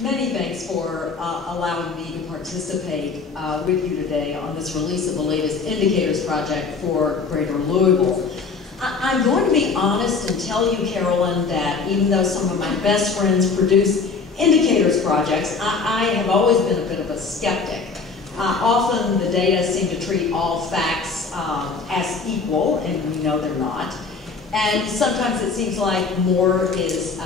Many thanks for allowing me to participate with you today on this release of the latest Indicators project for Greater Louisville. I'm going to be honest and tell you, Carolyn, that even though some of my best friends produce Indicators projects, I have always been a bit of a skeptic. Often the data seem to treat all facts as equal, and we know they're not. And sometimes it seems like more is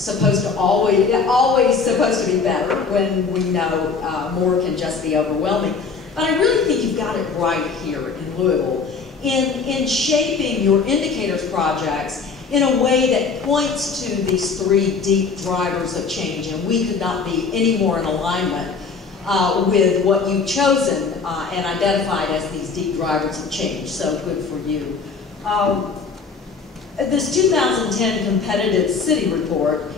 supposed to always supposed to be better when we know more can just be overwhelming. But I really think you've got it right here in Louisville in shaping your Indicators projects in a way that points to these three deep drivers of change, and we could not be any more in alignment with what you've chosen and identified as these deep drivers of change. So good for you. This 2010 Competitive City Report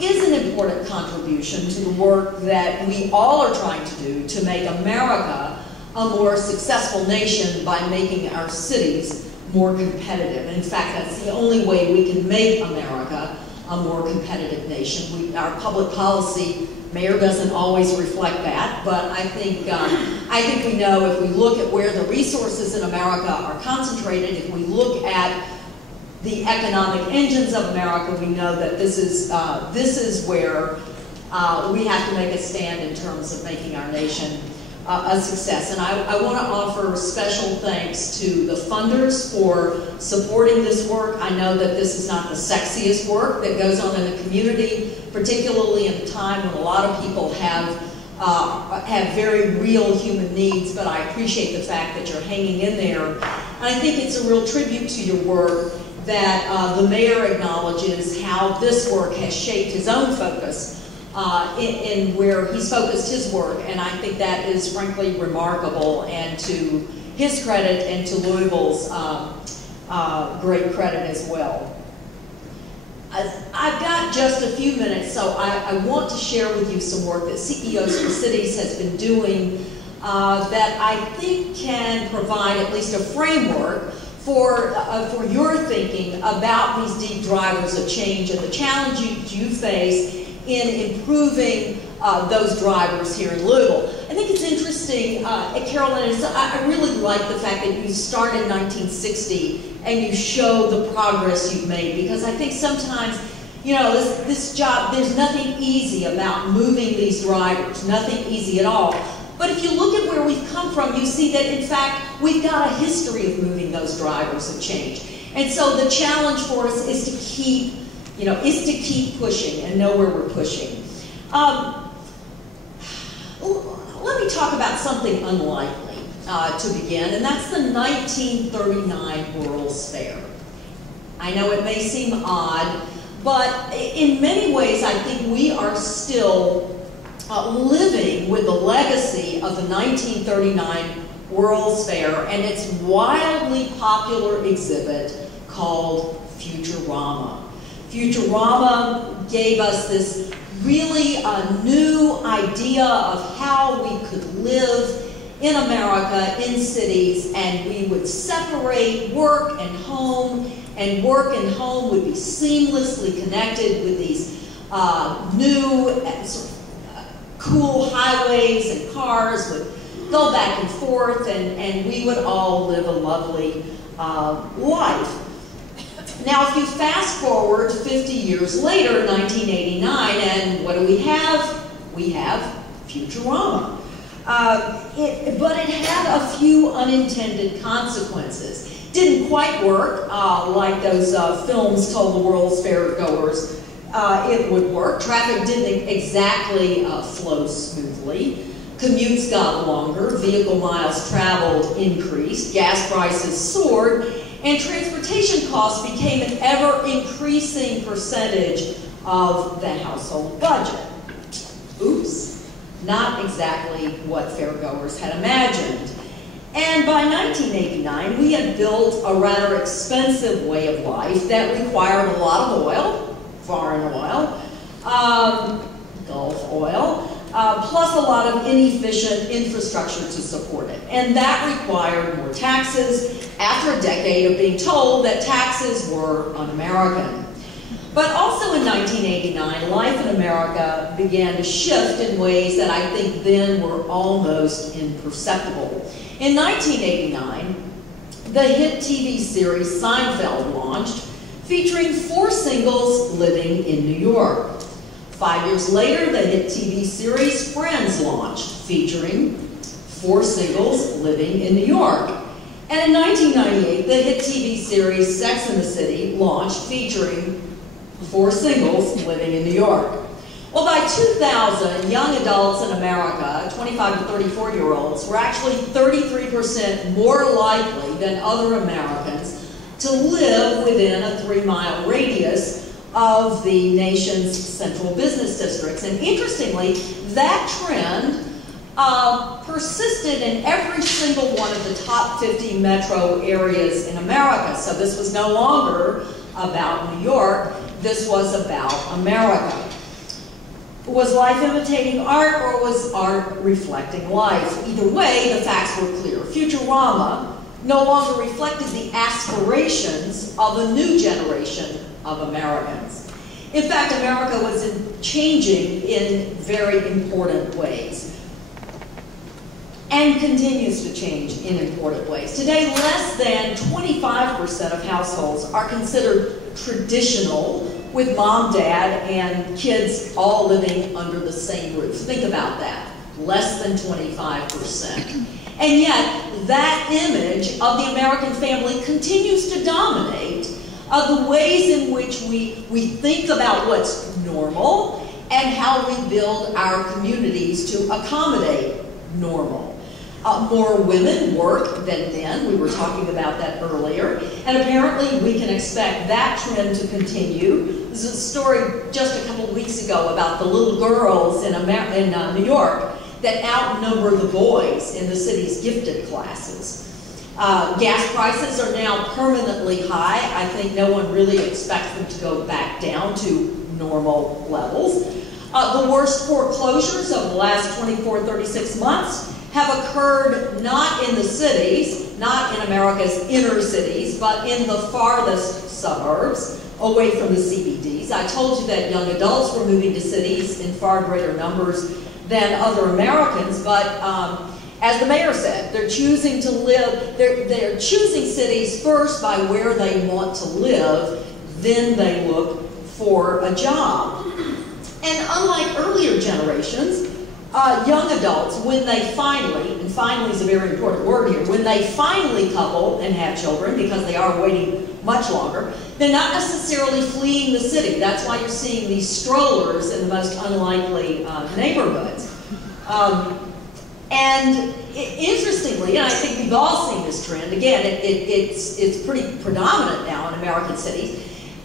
is an important contribution to the work that we all are trying to do to make America a more successful nation by making our cities more competitive. In fact, that's the only way we can make America a more competitive nation. Our public policy, Mayor, doesn't always reflect that, but I think we know if we look at where the resources in America are concentrated, if we look at the economic engines of America, we know that this is where we have to make a stand in terms of making our nation a success. And I want to offer special thanks to the funders for supporting this work. I know that this is not the sexiest work that goes on in the community, particularly in a time when a lot of people have very real human needs, but I appreciate the fact that you're hanging in there. And I think it's a real tribute to your work that the mayor acknowledges how this work has shaped his own focus in where he's focused his work, and I think that is frankly remarkable, and to his credit and to Louisville's great credit as well. I've got just a few minutes, so I want to share with you some work that CEOs for Cities has been doing that I think can provide at least a framework for your thinking about these deep drivers of change and the challenges you face in improving those drivers here in Louisville. I think it's interesting, Carolyn, I really like the fact that you started in 1960 and you show the progress you've made, because I think sometimes, you know, this job, there's nothing easy about moving these drivers, nothing easy at all. But if you look at where we've come from, you see that, in fact, we've got a history of moving those drivers of change. And so the challenge for us is to keep, pushing and know where we're pushing. Let me talk about something unlikely to begin, and that's the 1939 World's Fair. I know it may seem odd, but in many ways I think we are still living with the legacy of the 1939 World's Fair and its wildly popular exhibit called Futurama. Futurama gave us this really new idea of how we could live in America, in cities, and we would separate work and work and home would be seamlessly connected with these new sort of cool highways, and cars would go back and forth, and we would all live a lovely life. Now, if you fast forward 50 years later, 1989, and what do we have? We have Futurama. But it had a few unintended consequences. Didn't quite work like those films told the World's Fair goers it would work. Traffic didn't exactly flow smoothly. Commutes got longer, vehicle miles traveled increased, gas prices soared, and transportation costs became an ever-increasing percentage of the household budget. Oops, not exactly what fairgoers had imagined. And by 1989, we had built a rather expensive way of life that required a lot of oil, foreign oil, Gulf oil, plus a lot of inefficient infrastructure to support it. And that required more taxes after a decade of being told that taxes were un-American. But also in 1989, life in America began to shift in ways that I think then were almost imperceptible. In 1989, the hit TV series Seinfeld launched, featuring 4 singles living in New York. 5 years later, the hit TV series Friends launched, featuring 4 singles living in New York. And in 1998, the hit TV series Sex and the City launched, featuring 4 singles living in New York. Well, by 2000, young adults in America, 25 to 34-year-olds, were actually 33% more likely than other Americans to live within a 3-mile radius of the nation's central business districts. And interestingly, that trend persisted in every single one of the top 50 metro areas in America. So this was no longer about New York, this was about America. Was life imitating art, or was art reflecting life? Either way, the facts were clear. Futurama no longer reflected the aspirations of a new generation of Americans. In fact, America was changing in very important ways, and continues to change in important ways. Today, less than 25% of households are considered traditional, with mom, dad, and kids all living under the same roof. Think about that, less than 25%. And yet, that image of the American family continues to dominate the ways in which we think about what's normal and how we build our communities to accommodate normal. More women work than men. We were talking about that earlier. And apparently we can expect that trend to continue. There's a story just a couple of weeks ago about the little girls in New York that outnumber the boys in the city's gifted classes. Gas prices are now permanently high. I think no one really expects them to go back down to normal levels. The worst foreclosures of the last 24, 36 months have occurred not in the cities, not in America's inner cities, but in the farthest suburbs, away from the CBDs. I told you that young adults were moving to cities in far greater numbers than other Americans, but as the mayor said, they're choosing to live, they're choosing cities first by where they want to live, then they look for a job. And unlike earlier generations, young adults, when they finally, and finally is a very important word here, when they finally couple and have children, because they are waiting much longer, they're not necessarily fleeing the city. That's why you're seeing these strollers in the most unlikely neighborhoods. And interestingly, and I think we've all seen this trend, again, it's pretty predominant now in American cities,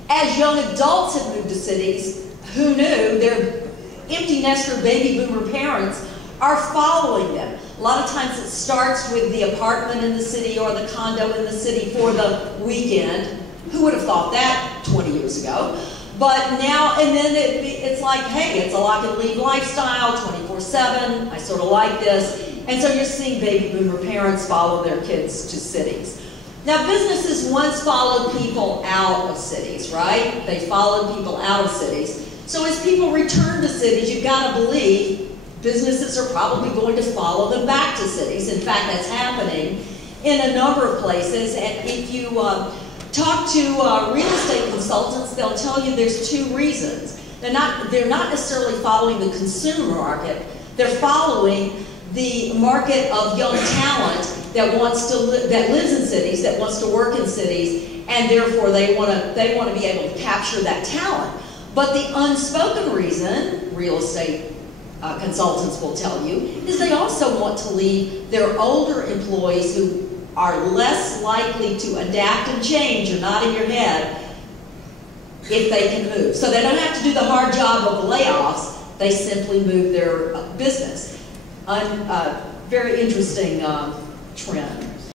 as young adults have moved to cities, who knew their empty nester baby boomer parents are following them. A lot of times it starts with the apartment in the city or the condo in the city for the weekend. Who would have thought that 20 years ago? But now, and then it's like, hey, it's a lock and leave lifestyle, 24/7, I sort of like this. And so you're seeing baby boomer parents follow their kids to cities. Now, businesses once followed people out of cities, right? They followed people out of cities. So as people return to cities, you've got to believe businesses are probably going to follow them back to cities. In fact, that's happening in a number of places. And if you talk to real estate consultants, they'll tell you there's 2 reasons. They're not necessarily following the consumer market. They're following the market of young talent that lives in cities, that wants to work in cities, and therefore they want to be able to capture that talent. But the unspoken reason, real estate consultants will tell you, is they also want to leave their older employees who are less likely to adapt and change or nod in your head if they can move. So they don't have to do the hard job of the layoffs, they simply move their business. Very interesting trend.